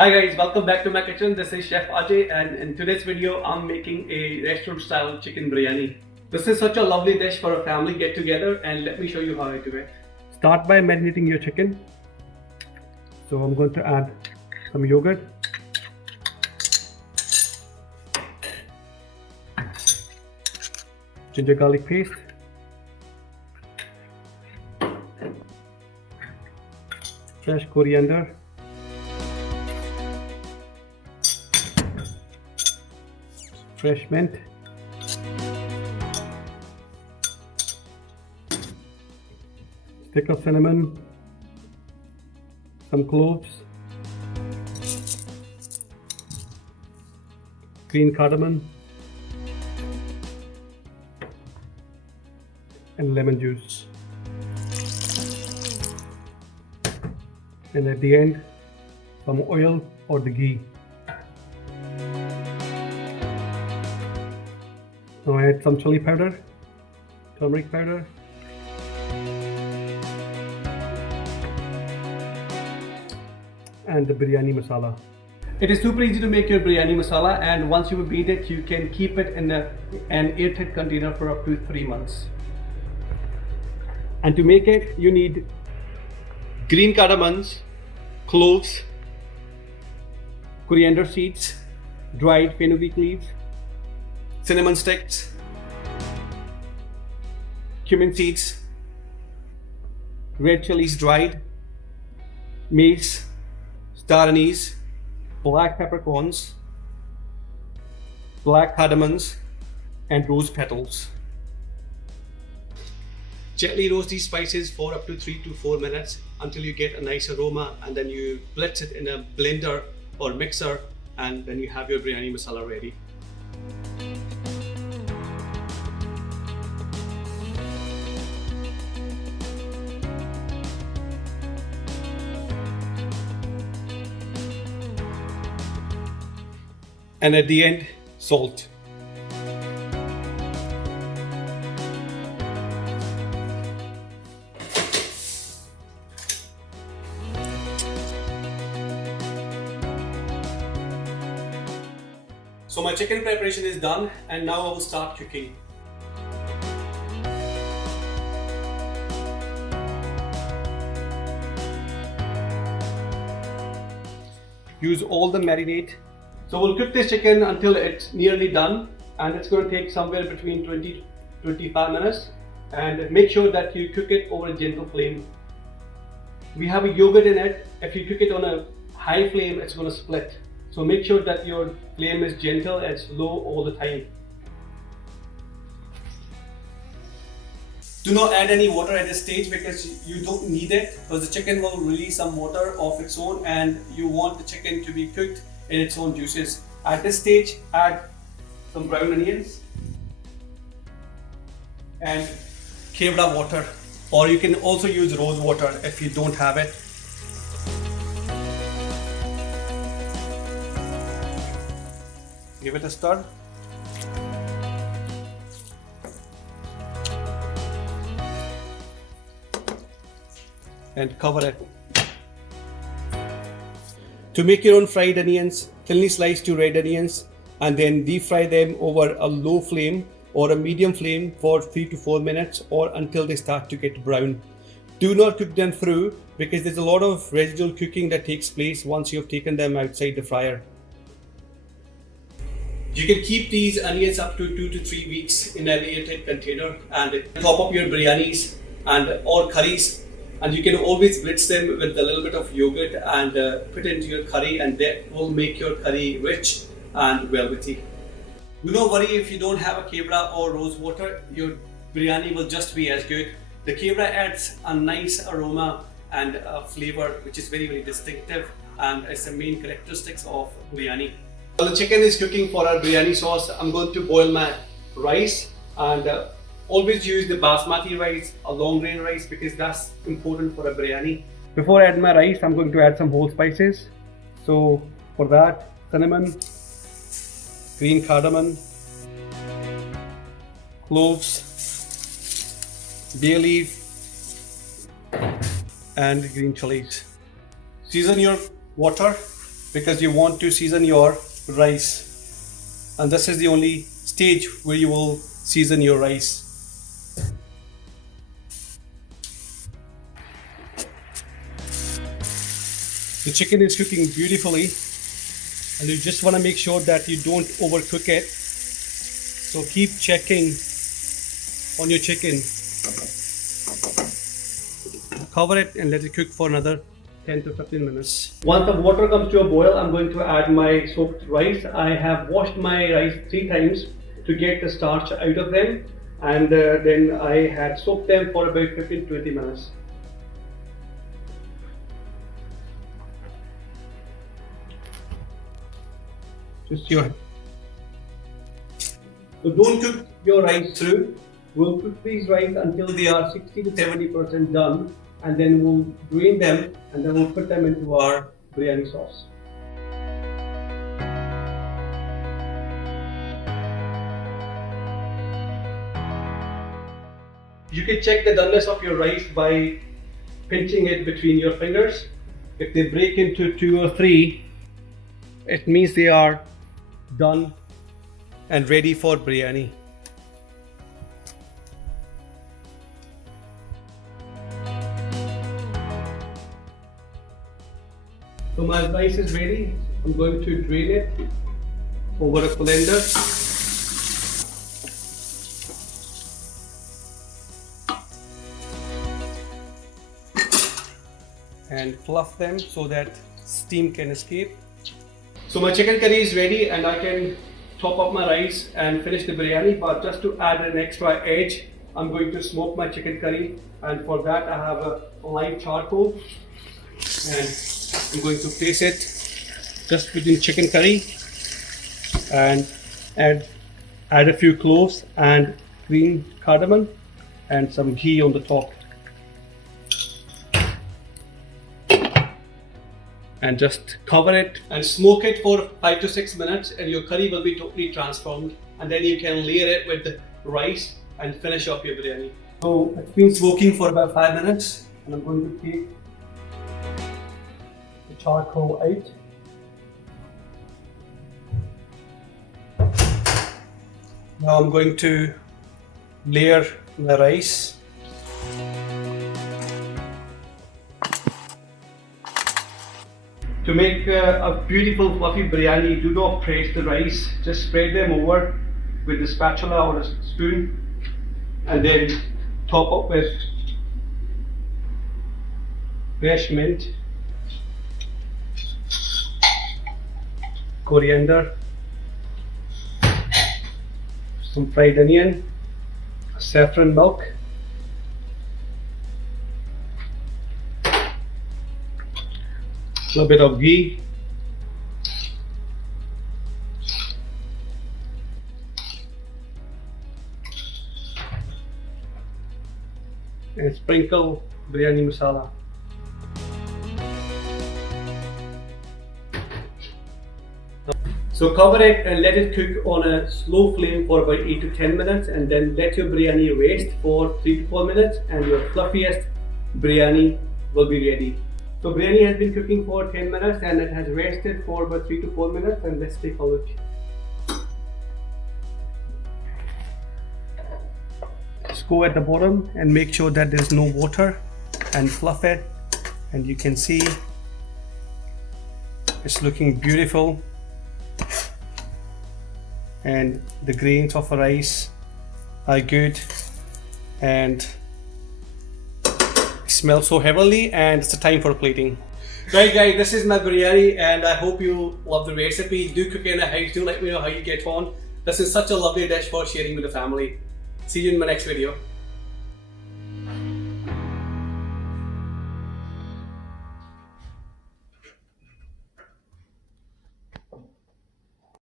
Hi guys, welcome back to my kitchen. This is Chef Ajay, and in today's video I'm making a restaurant style chicken biryani. This is such a lovely dish for a family get together, and let me show you how I do it. Start by marinating your chicken. So I'm going to add some yogurt, ginger garlic paste, fresh coriander, fresh mint, stick of cinnamon, some cloves, green cardamon, and lemon juice. And at the end, some oil or the ghee. Now add some chili powder, turmeric powder, and the Biryani Masala. It is super easy to make your Biryani Masala, and once you have made it, you can keep it in an airtight container for up to 3 months. And to make it, you need green cardamons, cloves, coriander seeds, dried fenugreek leaves, cinnamon sticks, cumin seeds, red chillies dried, mace, star anise, black peppercorns, black cardamons, and rose petals. Gently roast these spices for up to 3 to 4 minutes until you get a nice aroma, and then you blitz it in a blender or mixer, and then you have your biryani masala ready. And at the end, salt. So my chicken preparation is done, and now I will start cooking. Use all the marinade. So we'll cook this chicken until it's nearly done, and it's going to take somewhere between 20 to 25 minutes. And make sure that you cook it over a gentle flame. We have a yogurt in it. If you cook it on a high flame, it's going to split. So make sure that your flame is gentle and it's low all the time. Do not add any water at this stage because you don't need it, because the chicken will release some water of its own, and you want the chicken to be cooked in its own juices. At this stage, add some brown onions and kewra water, or you can also use rose water if you don't have it. Give it a stir. And cover it. To make your own fried onions, thinly slice 2 red onions and then deep fry them over a low flame or a medium flame for 3 to 4 minutes, or until they start to get brown. Do not cook them through because there's a lot of residual cooking that takes place once you've taken them outside the fryer. You can keep these onions up to 2 to 3 weeks in an airtight container, and top up your biryanis and or curries. And you can always blitz them with a little bit of yogurt and put into your curry, and that will make your curry rich and velvety. Do not worry if you don't have a kewra or rose water, your biryani will just be as good. The kewra adds a nice aroma and a flavor which is very, very distinctive, and it's the main characteristics of biryani. While the chicken is cooking for our biryani sauce, I'm going to boil my rice, and always use the Basmati rice, a long grain rice, because that's important for a biryani. Before I add my rice, I'm going to add some whole spices. So for that, cinnamon, green cardamon, cloves, bay leaf, and green chillies. Season your water because you want to season your rice, and this is the only stage where you will season your rice. The chicken is cooking beautifully, and you just want to make sure that you don't overcook it. So keep checking on your chicken. Cover it and let it cook for another 10 to 15 minutes. Once the water comes to a boil, I'm going to add my soaked rice. I have washed my rice 3 times to get the starch out of them, and then I had soaked them for about 15 to 20 minutes. So don't cook your rice through. We'll cook these rice until they are 60 to 70% done, and then we'll drain them, and then we'll put them into our biryani sauce. You can check the doneness of your rice by pinching it between your fingers. If they break into 2 or 3, it means they are done and ready for biryani. So my rice is ready. I'm going to drain it over a colander. And fluff them so that steam can escape. So my chicken curry is ready, and I can top up my rice and finish the biryani, but just to add an extra edge, I'm going to smoke my chicken curry, and for that I have a live charcoal, and I'm going to place it just within chicken curry and add a few cloves and green cardamon and some ghee on the top. And just cover it and smoke it for 5 to 6 minutes, and your curry will be totally transformed, and then you can layer it with the rice and finish off your biryani. So it's been smoking for about 5 minutes, and I'm going to take the charcoal out. Now I'm going to layer the rice. To make a beautiful fluffy biryani, do not press the rice, just spread them over with a spatula or a spoon, and then top up with fresh mint, coriander, some fried onion, saffron milk, a little bit of ghee, and sprinkle biryani masala. So cover it and let it cook on a slow flame for about 8 to 10 minutes, and then let your biryani rest for 3 to 4 minutes, and your fluffiest biryani will be ready. So biryani has been cooking for 10 minutes and it has rested for about 3 to 4 minutes, and let's take a look. Just go at the bottom and make sure that there's no water and fluff it, and you can see it's looking beautiful, and the grains of rice are good, and smells so heavenly, and it's a time for plating. Right guys, this is my biryani, and I hope you love the recipe. Do cook it in the house, do let me know how you get on. This is such a lovely dish for sharing with the family. See you in my next video.